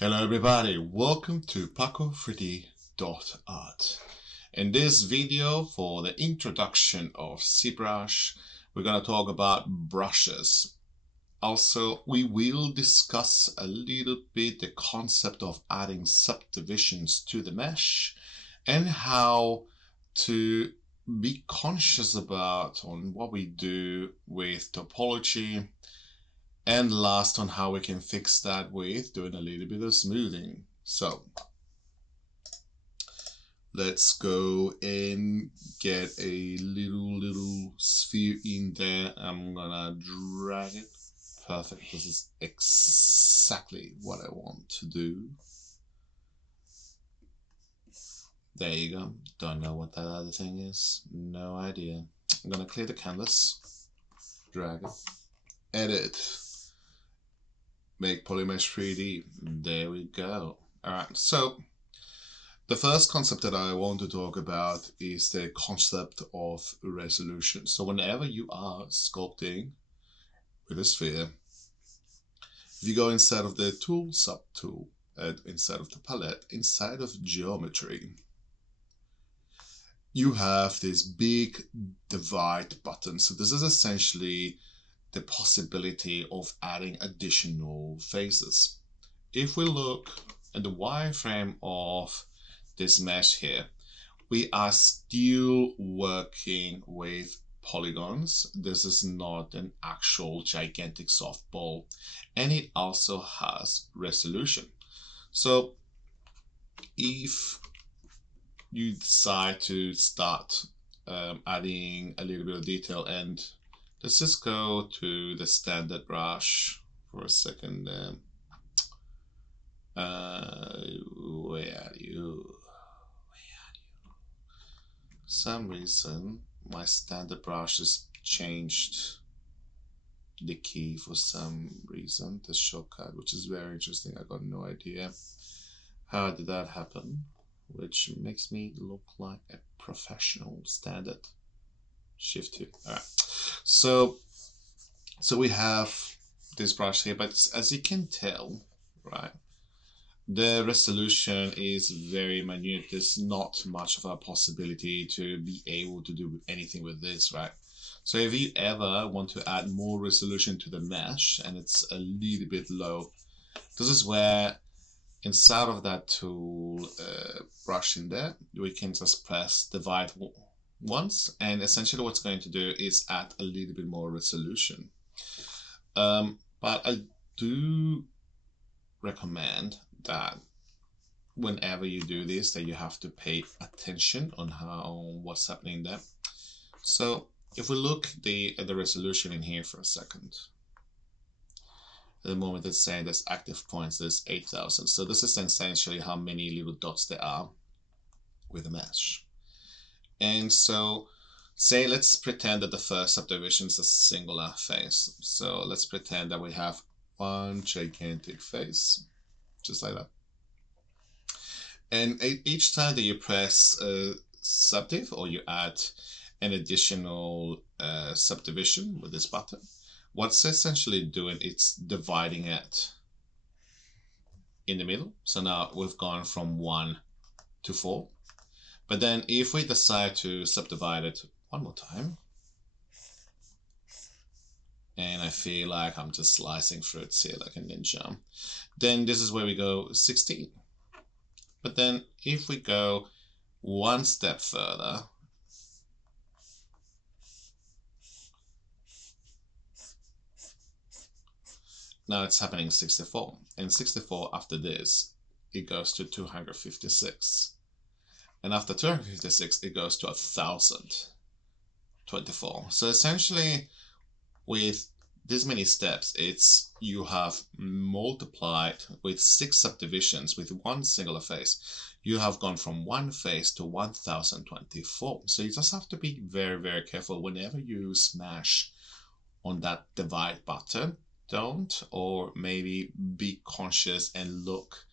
Hello everybody, welcome to Paco3D.art. In this video for the introduction of Zbrush, we're going to talk about brushes. Also, we will discuss a little bit the concept of adding subdivisions to the mesh and how to be conscious about on what we do with topology. And last, on how we can fix that with doing a little bit of smoothing. So let's go and get a little sphere in there. I'm gonna drag it. Perfect. This is exactly what I want to do. There you go. Don't know what that other thing is. No idea. I'm gonna clear the canvas. Drag it. Edit. Make Polymesh 3D. There we go. Alright, so the first concept that I want to talk about is the concept of resolution. So whenever you are sculpting with a sphere, if you go inside of the tool, subtool, inside of the palette, inside of geometry, you have this big divide button. So this is essentially the possibility of adding additional faces. If we look at the wireframe of this mesh here, we are still working with polygons. This is not an actual gigantic softball, and it also has resolution. So if you decide to start adding a little bit of detail, and let's just go to the standard brush for a second. Where are you? Some reason my standard brush has changed the key for some reason, the shortcut, which is very interesting. I got no idea how did that happen, which makes me look like a professional. Standard shift here. All right, so we have this brush here, but as you can tell, right, the resolution is very minute. There's not much of a possibility to be able to do anything with this, right? So if you ever want to add more resolution to the mesh and it's a little bit low, this is where inside of that tool brush in there, we can just press divide once, and essentially what's going to do is add a little bit more resolution. But I do recommend that whenever you do this, that you have to pay attention on what's happening there. So if we look at the resolution in here for a second, at the moment it's saying there's active points, there's 8,000. So this is essentially how many little dots there are with a mesh. And so say let's pretend that the first subdivision is a singular face. So let's pretend that we have one gigantic face, just like that. And each time that you press subdiv, or you add an additional subdivision with this button, what's essentially doing, it's dividing it in the middle. So now we've gone from 1 to 4. But then if we decide to subdivide it one more time, and I feel like I'm just slicing fruits here like a ninja, then this is where we go 16. But then if we go one step further, now it's happening 64. And 64 after this, it goes to 256. And after 256, it goes to 1024. So essentially, with this many steps, it's you have multiplied with 6 subdivisions with one singular face. You have gone from one face to 1024. So you just have to be very, very careful whenever you smash on that divide button. Don't, or maybe be conscious and look.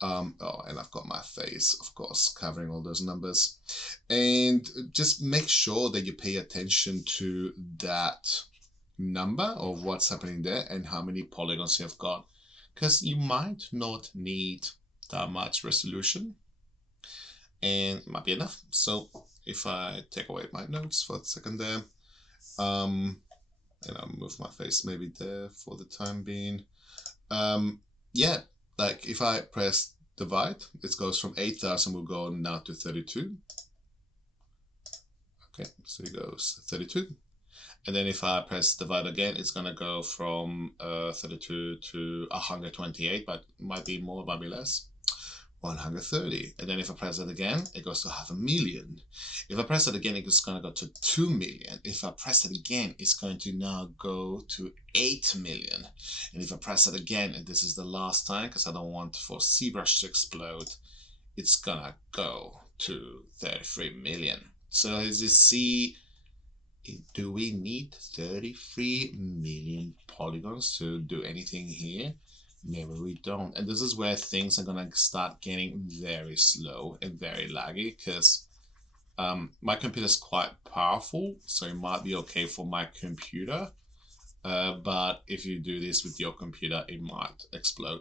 Oh, and I've got my face, of course, covering all those numbers. And just make sure that you pay attention to that number of what's happening there and how many polygons you've got. because you might not need that much resolution and it might be enough. So if I take away my notes for a second there, and I'll move my face maybe there for the time being. Yeah, like if I press divide, it goes from 8,000, will go now to 32. Okay, so it goes 32. And then if I press divide again, it's gonna go from 32 to 128, but might be more, might be less. 130. And then if I press it again, it goes to 500,000. If I press it again, it's going to go to 2 million. If I press it again, it's going to now go to 8 million. And if I press it again, and this is the last time because I don't want for Zbrush to explode, it's going to go to 33 million. So as you see, do we need 33 million polygons to do anything here? Maybe we don't. And this is where things are going to start getting very slow and very laggy, because my computer is quite powerful, so it might be okay for my computer. But if you do this with your computer, it might explode.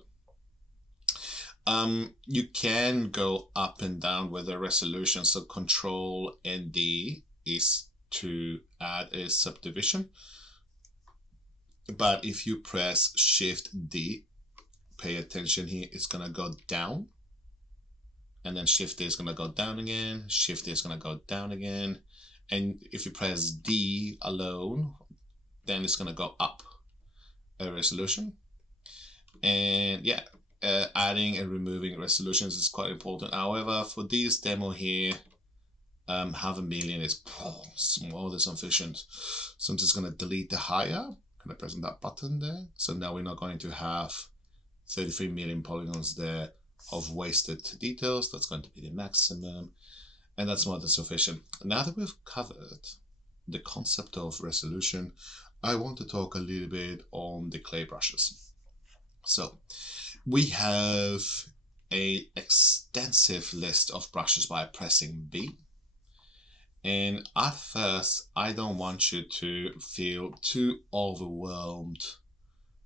You can go up and down with the resolution. So Control and D is to add a subdivision. But if you press Shift D, pay attention here, it's gonna go down, and then Shift D is gonna go down again, Shift D is gonna go down again, and if you press D alone, then it's gonna go up a resolution. And yeah, adding and removing resolutions is quite important. However, for this demo here, 500,000 is small, this efficient. So I'm just gonna delete the higher, gonna press on that button there. So now we're not going to have 33 million polygons there of wasted details. That's going to be the maximum, and that's more than sufficient. Now that we've covered the concept of resolution, I want to talk a little bit on the clay brushes. So we have an extensive list of brushes by pressing B. And at first, I don't want you to feel too overwhelmed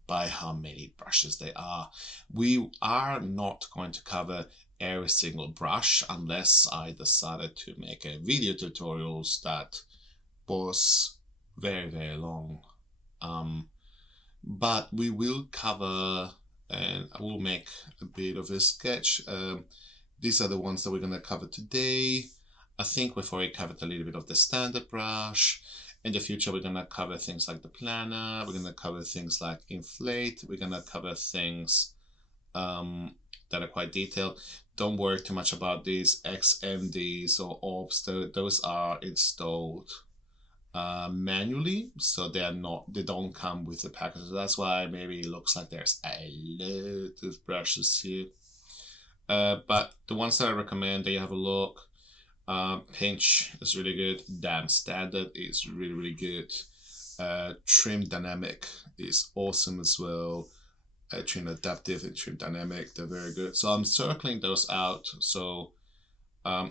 by how many brushes there are. We are not going to cover every single brush unless I decided to make a video tutorials that was very, very long. But we will cover, and I will make a bit of a sketch. These are the ones that we're going to cover today. I think we've already covered a little bit of the standard brush. In the future, we're going to cover things like the planner. We're going to cover things like inflate. We're going to cover things that are quite detailed. Don't worry too much about these XMDs or orbs. Those are installed manually, so they don't come with the package. That's why maybe it looks like there's a lot of brushes here. But the ones that I recommend that you have a look. Pinch is really good. Damn Standard is really, really good. Trim Dynamic is awesome as well. Trim Adaptive and Trim Dynamic, they're very good. So I'm circling those out. So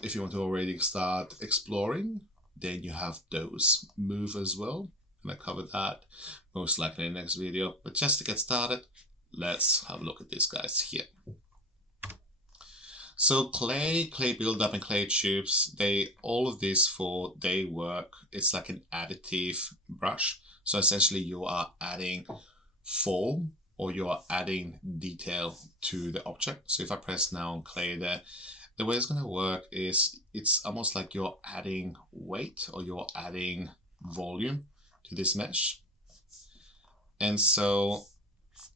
if you want to already start exploring, then you have those. Move as well, and I covered that most likely in the next video. But just to get started, let's have a look at these guys here. So clay buildup, and clay tubes, all of these they work. It's like an additive brush. So essentially you are adding form, or you are adding detail to the object. So if I press now on clay there, the way it's going to work is it's almost like you're adding weight, or you're adding volume to this mesh. And so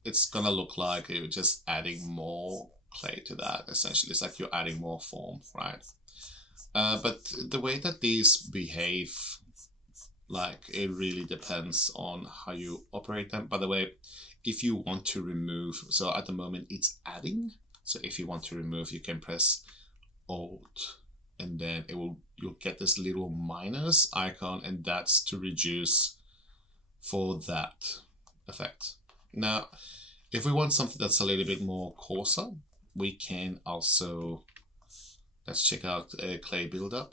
it's going to look like you're just adding more clay to that. Essentially, it's like you're adding more form, right? But the way that these behave, like, it really depends on how you operate them. By the way, if you want to remove, so at the moment it's adding. So if you want to remove, you can press Alt, and then you'll get this little minus icon, and that's to reduce for that effect. Now, if we want something that's a little bit more coarser, we can also, let's check out a clay buildup.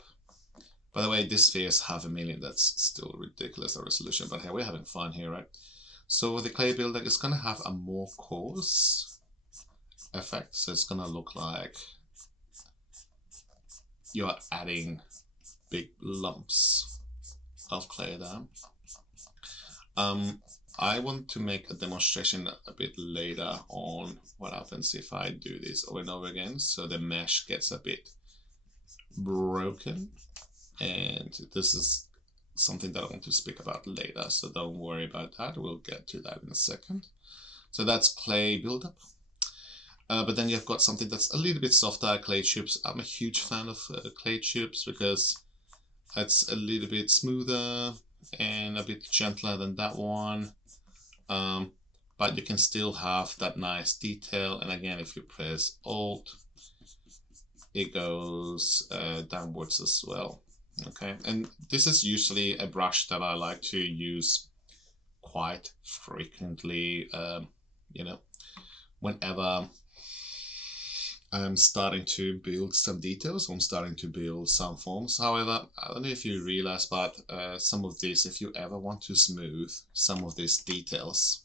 By the way, this sphere is 500,000. That's still ridiculous, the resolution, but hey, we're having fun here, right? So with the clay buildup, it's going to have a more coarse effect. So it's gonna look like you're adding big lumps of clay there. I want to make a demonstration a bit later on what happens if I do this over and over again. So the mesh gets a bit broken, and this is something that I want to speak about later, so don't worry about that. We'll get to that in a second. So that's clay buildup. But then you've got something that's a little bit softer, clay tubes. I'm a huge fan of clay tubes because it's a little bit smoother and a bit gentler than that one. But you can still have that nice detail. And again, if you press Alt, it goes downwards as well. Okay, and this is usually a brush that I like to use quite frequently, you know, whenever I'm starting to build some details, I'm starting to build some forms. However, I don't know if you realize, but some of these, if you ever want to smooth some of these details,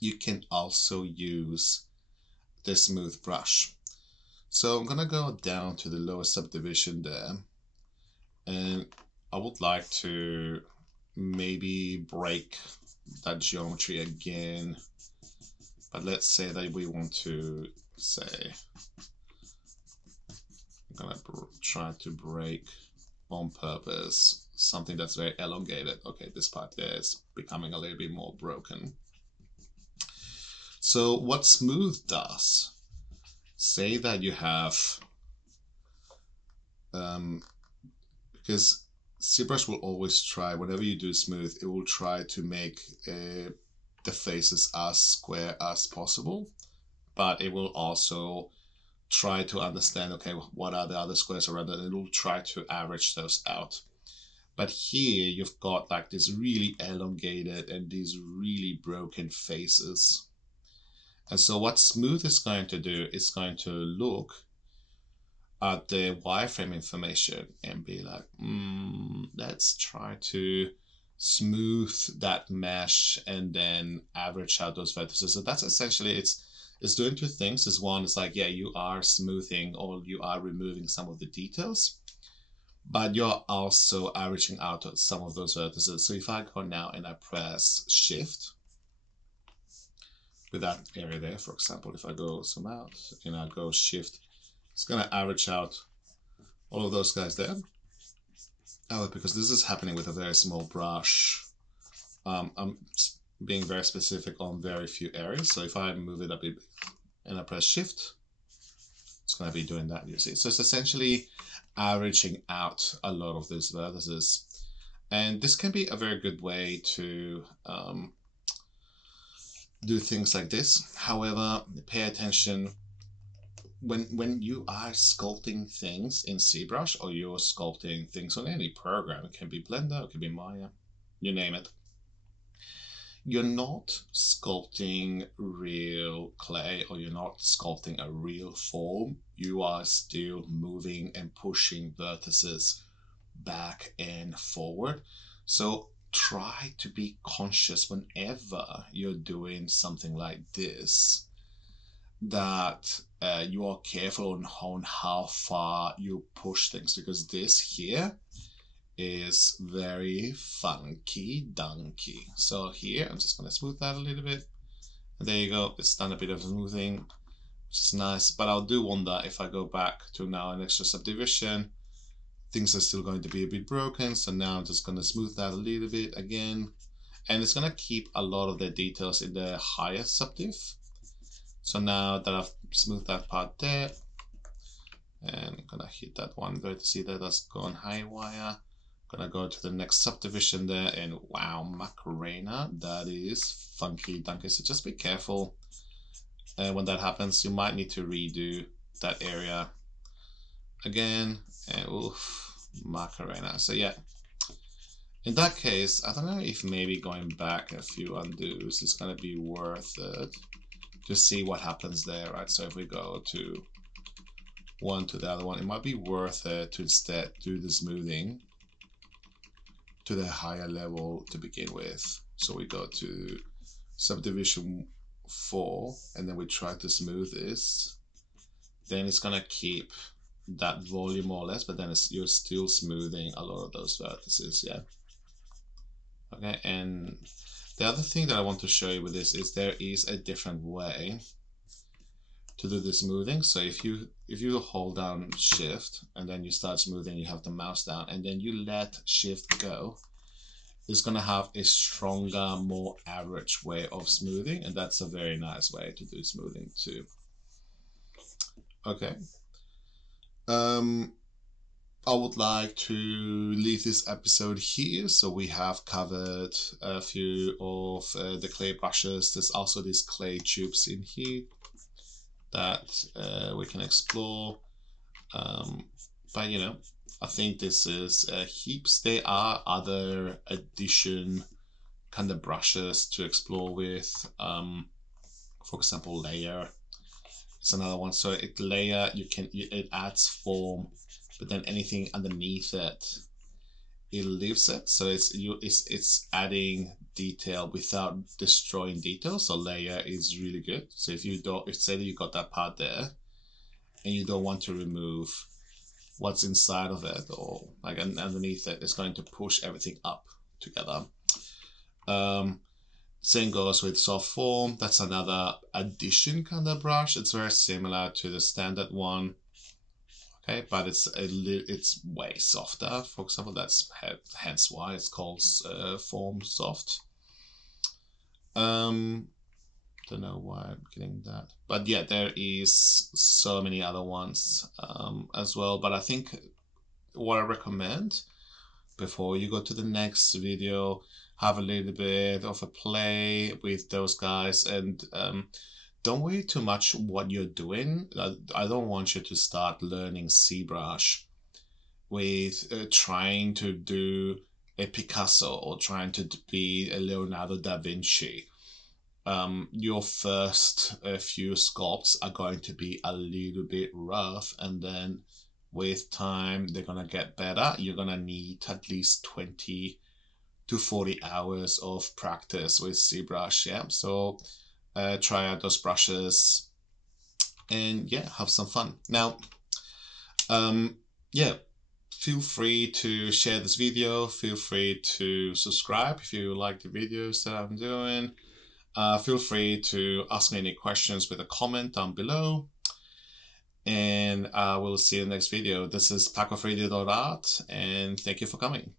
you can also use the smooth brush. So I'm gonna go down to the lower subdivision there, and I would like to maybe break that geometry again. But let's say that we want to say, I'm gonna try to break on purpose something that's very elongated. Okay, this part there is becoming a little bit more broken. So what smooth does, say that you have, because Zbrush will always try, whenever you do smooth, it will try to make the faces as square as possible, but it will also try to understand, okay, what are the other squares around it, and it will try to average those out. But here you've got like this really elongated and these really broken faces. And so what smooth is going to do is going to look at the wireframe information and be like, let's try to smooth that mesh and then average out those vertices. So that's essentially, it's doing two things. Is one is like, yeah, you are smoothing or you are removing some of the details, but you're also averaging out some of those vertices. So if I go now and I press Shift with that area there, for example, if I go zoom out and I go Shift, it's going to average out all of those guys there. Because this is happening with a very small brush, I'm being very specific on very few areas. So if I move it a bit and I press Shift, it's going to be doing that, you see. So it's essentially averaging out a lot of these vertices. And this can be a very good way to do things like this. However, pay attention when you are sculpting things in Zbrush, or you're sculpting things on any program. It can be Blender, it can be Maya, you name it. You're not sculpting real clay, or you're not sculpting a real form. You are still moving and pushing vertices back and forward. So try to be conscious whenever you're doing something like this, that you are careful on how far you push things, because this here is very funky dunky. So here I'm just going to smooth that a little bit, and there you go. It's done a bit of smoothing, which is nice. But I do wonder if I go back to now an extra subdivision, things are still going to be a bit broken. So now I'm just going to smooth that a little bit again, and it's going to keep a lot of the details in the higher subdiv. So now that I've smoothed that part there, and I'm gonna hit that one vertex there that's gone haywire. Gonna go to the next subdivision there, and wow, Macarena, that is funky dunky. So just be careful when that happens. You might need to redo that area again, and oof, Macarena. So yeah, in that case, I don't know if maybe going back a few undos is gonna be worth it to see what happens there, right? So if we go to one to the other one, it might be worth it to instead do the smoothing to the higher level to begin with. So we go to subdivision 4 and then we try to smooth this, then it's gonna keep that volume more or less, but then you're still smoothing a lot of those vertices, yeah. Okay, and the other thing that I want to show you with this is there is a different way to do the smoothing. So if you hold down Shift and then you start smoothing, you have the mouse down, and then you let Shift go, it's gonna have a stronger, more average way of smoothing, and that's a very nice way to do smoothing too. Okay. I would like to leave this episode here. So we have covered a few of the clay brushes. There's also these clay tubes in here that we can explore. But you know, I think this is heaps. There are other addition kind of brushes to explore with. For example, layer. It's another one. So layer, it adds form, but then anything underneath it, it leaves it. So it's adding detail without destroying detail. So layer is really good. So if say that you got that part there, and you don't want to remove what's inside of it or like underneath it, it's going to push everything up together. Same goes with soft form. That's another addition kind of brush. It's very similar to the standard one. Okay, but it's way softer. For example, that's hence why it's called form soft. Don't know why I'm getting that, but yeah, there is so many other ones as well. But I think what I recommend before you go to the next video, have a little bit of a play with those guys, and don't worry too much what you're doing. I don't want you to start learning Zbrush with trying to do a Picasso or trying to be a Leonardo da Vinci. Your first few sculpts are going to be a little bit rough, and then with time they're gonna get better. You're gonna need at least 20 to 40 hours of practice with Zbrush. Yeah, so try out those brushes and yeah, have some fun. Now, yeah, feel free to share this video. Feel free to subscribe if you like the videos that I'm doing. Feel free to ask me any questions with a comment down below. And I will see you in the next video. This is Paco3D.art, and thank you for coming.